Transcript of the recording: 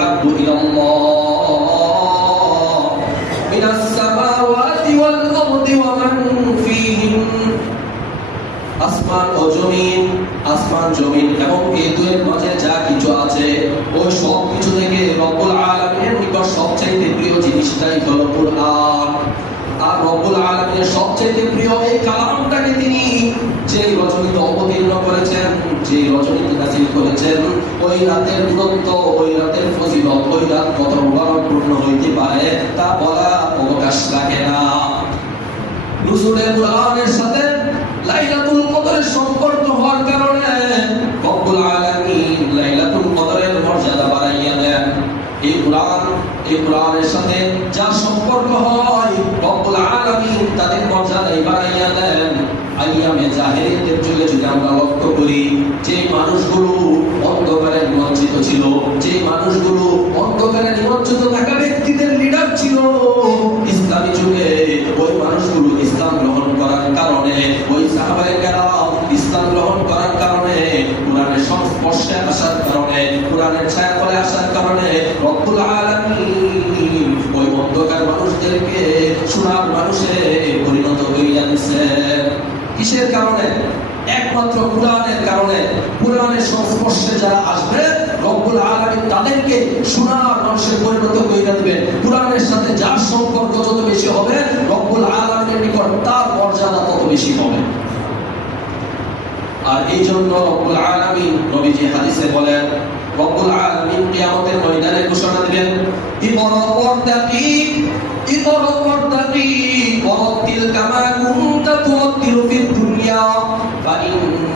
أحب إلى الله من السماوات والأرض ومن فيهن আসমান ও জমিন আসমান জমিন এবং এই দুয়ের মাঝে যা কিছু আছে ওই সব কিছু থেকে রব্বুল আলামিনের নিকট সবচাইতে প্রিয় জিনিসটাই হলো কুরআন আর রব্বুল আলামিনের সবচাইতে প্রিয় এই কালামটাকে তিনি যে রজনীতে অবতীর্ণ করেছেন যে রজনীতে নাজিল করেছেন, ওই রাতের দূরত্ব, ওই রাতের ফজিলত, ওই রাত কত মুবারকপূর্ণ হইতে পারে তা বলা অবকাশ রাখে না। সাথে লাইলাতুল কদরের সম্পর্ক হওয়ার কারণে রব্বুল আলামিন লাইলাতুল কদরের মর্যাদা বাড়াইয়া দেন। এই কুরআন, এই কুরআনের সাথে যার সম্পর্ক হয় রব্বুল আলামিন তাদের মর্যাদাই বাড়াইয়া দেন আইয়ামে জাহেরিয়াতের যুগে যদি আমরা লক্ষ্য করি যে মানুষগুলো অন্ধকারে নিমজ্জিত ছিল যে মানুষগুলো অন্ধকারে নিমজ্জিত থাকা ব্যক্তিদের লিডার ছিল, ইসলামী যুগে ওই মানুষগুলো ইসলাম গ্রহণ করার কারণে, ওই সাহাবায়ে কেরাম ইসলাম গ্রহণ করার কারণে কোরআনের সংস্পর্শে আসার কারণে, কোরআনের ছায়া করে আসার কারণে, রব্বুল আলামিন ওই অন্ধকার মানুষদেরকে সোনার মানুষে পরিণত হইয়া দিছে কিসের কারণে? একমাত্র কোরআনের কারণে। কোরআনের সংস্পর্শে যারা আসবে, রব্বুল আলামিন তাদেরকে সোনার মানুষে পরিণত কইরা দিবেন কোরআনের সাথে যার সম্পর্ক যত বেশি হবে, রব্বুল আলামিনের নিকট তার মর্যাদা তত বেশি হবে। আর এই জন্য রব্বুল আলামিন নবীজি হাদিসে বলেন, রব্বুল আলামিন কিয়ামতের ময়দানে ঘোষণা দিবেন ইকরা ওয়ারতাকি ইকরা ওয়ারতাকি ওয়ারাতিল কামা কুনতা ফিদ দুনিয়া